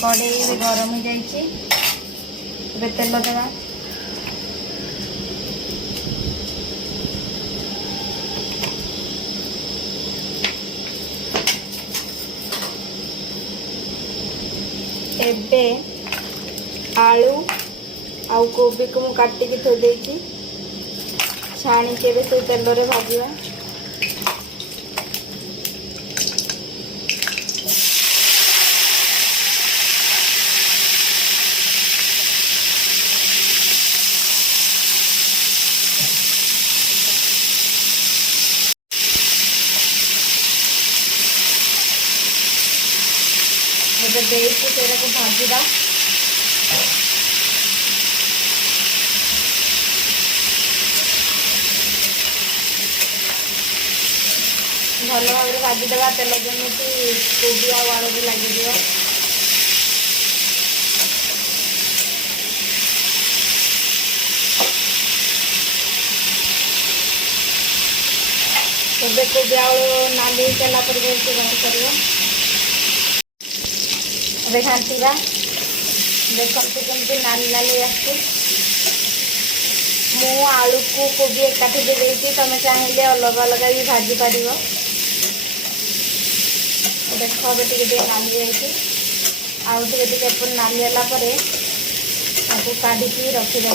कड़े भी गरम हो जाइए। तेल देवा एबे आलू आउ कोबी को मु काटिकी थोई देछि छाणी के से तेल रे भाजिया। एबे देइछि तेरा को भाजीदा। भल भाव भाजीदेवा तेल जमी कोबी आलू भी लगे। एबे कोबी आलू नाली चला पर बंद कर घाटा देखते कमी नाली नाली आसू आलू को कोबी एकाठी दे तुम चाहिए अलग अलग भी भाजी पार देख टे नाली आई टे नाली है काढ़ी रखीदे।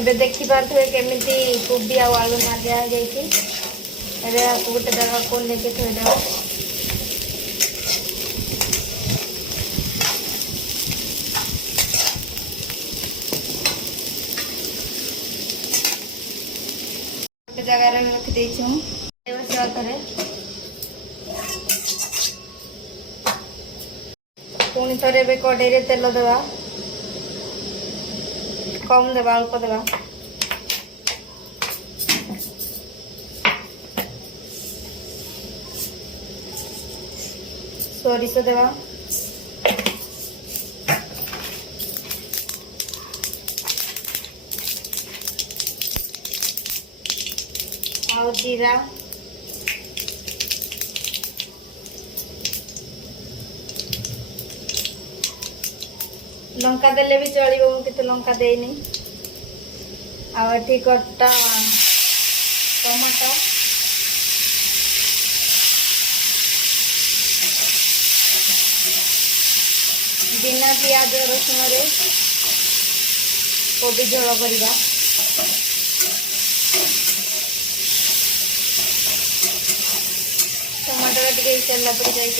एबे देखी पारे केमिति कोबी आलू नालिया हो गोटे जगह को लेके थोड़ा गोटे जगार रखी पुणी थे कड़े तेल देवा कम देवा अल्प देवा सोरिष देवा और जीरा लंका देले भी चलो कितने लंका देनी कटा टमाटो बिना प्याज रसुण रे कोबी झोल करवा। टमाटर टे चलला पर जाए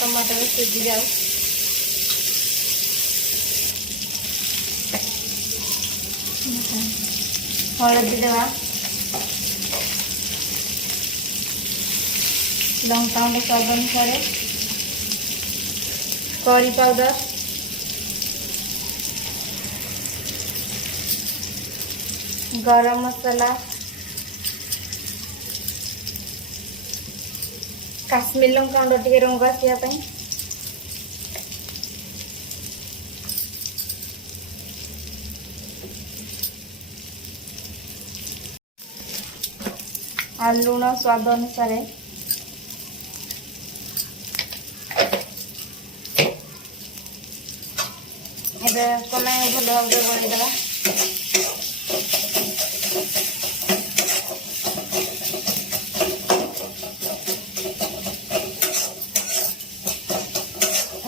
टमाटर सीझी जाओ। हलदी देवा लंका स्वाद अनुसार करी पाउडर गरम मसाला काश्मीर लंका टे रंग आसापी आ लुण स्वाद अनुसार कमाई भल भाव बनेदेवा।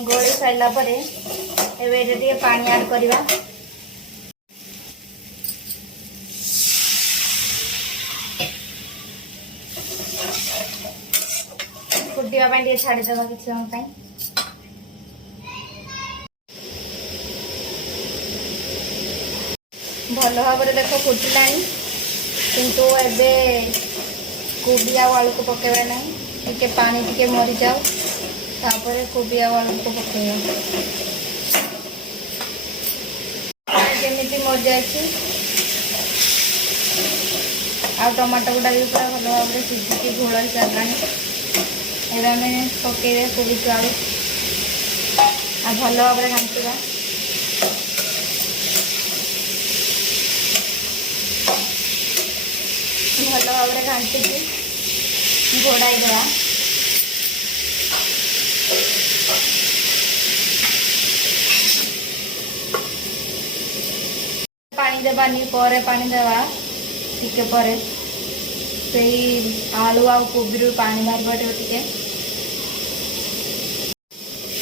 गोली सारा पर पानी ऐड करवा। फुटापी छाड़देवा कि समय भल भाव देख फुटला किंतु एबे कोबी आलू को पकेबा ना टिके पानी टिके मरी जाओ तापर कोबी आलू को पकेबा केमिति मर जाए आ टमाटो गुड़ा भी पूरा भल भाव सीझी घोल सारा एमें पकईबे कोबी को आलू आ भल भाव घांटा भल भाव घाटिकी घोड़ाई देवा पानी देवानी पर पानी देवा टिके पर से आलू आ कोबी रू पानी बाहर टिके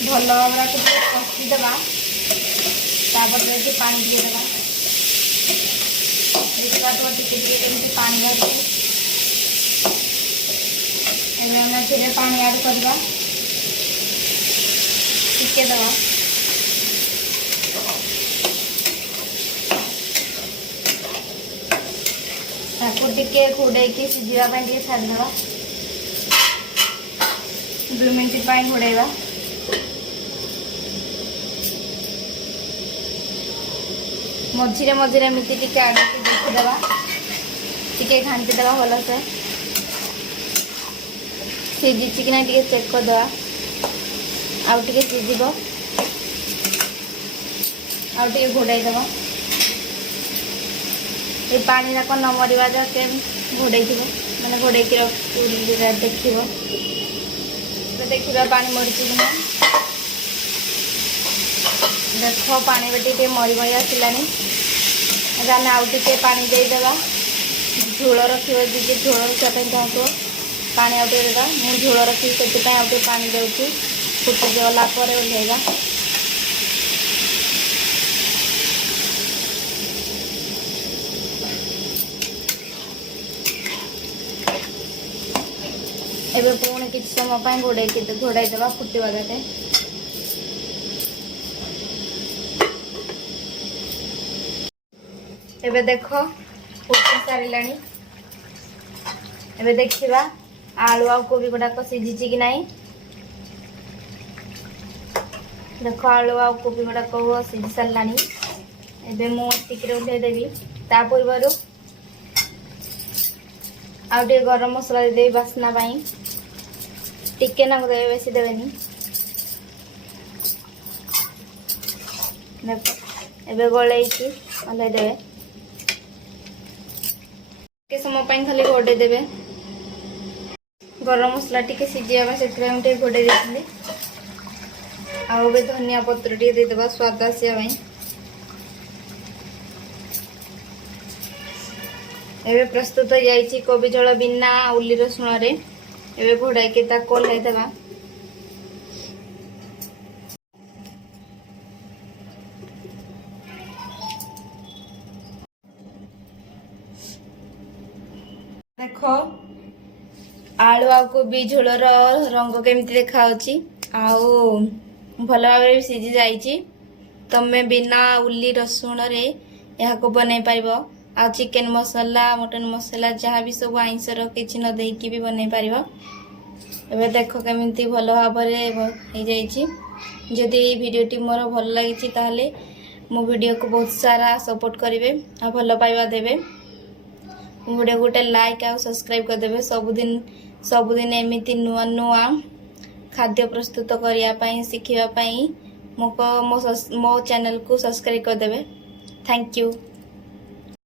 भल भाव कषिदेवा पानी टे देवा देखा तो टिके पानी बाहर एवं पानी ऐड करवा टिके देवा ताको टिके घोड़े सीझापी छाड़देवा 2 मिनट घोड़ेवा मझे मझे एमती टिके आड़ देखीदेवा टिके घांटीदेवा भलसे सीझी कि ना टिके चेक करदेवा आउ टिके सीझ आउ टिके घोड़ाईदेवा ये पानी जाक न मरवा जाके घोड़े मैंने घोड़े देखा पानी मरीच कि ना देख पानी बेटे मरी मरी आसलानी आम आउ टे पानी देदेवा झोल रखिए जी झोल रखापी चाहूँ पानी आउ देवा मुझे झोल रखी से आउ पानी दूसरी फुटी गला ओल्लैवा एबे पुणी किसी समय घोड़ाई देवा फुटवा जाते एबे देख फुटी सारे एबे देखा आलू आ कोबी गुड़ाक सीझी कि नहीं देख आलू आ कोबी गुड़ाक सीझी सारानी एबे मुझे ओल्लैदेवी ता पूर्व आउटे गरम मसला देदेवी बास्ना टिके ना देवे बेसी देवेनी देख एबे गलई ओल्लैदेवे के समय खाली घोड़े देवे गरम मसला टिके सीझा से घोड़े देती आउ धनिया पत्र टे देदेवा स्वाद आसापी एबे प्रस्तुत हो जाइए कोबी झोल बिना उल्ली रसुण रे एबे घोड़ाई के ओल्लैई देवा देख आलू आ कोबी झोल रंग केमती देखा आउ भल भाव सीझी जाइए तमे बिना उल्ली रसुण रे यहाँ बनई पार आ चिकेन मसला मटन मसला जहाँ भी सब आइंसर किसी न देकी भी बनई पार एबे देख केमिति भल भाव जदि भिडियोटी मोर भल लगी ताहले मो वीडियो को बहुत सारा सपोर्ट करेंगे आ भल पाइबा देवे वीडियो गोटे लाइक आ सब्सक्राइब करदे सबुदिन एमती नुआ नुआ खाद्य प्रस्तुत करने शिखापी मो चैनल को सब्सक्राइब करदे। Thank you.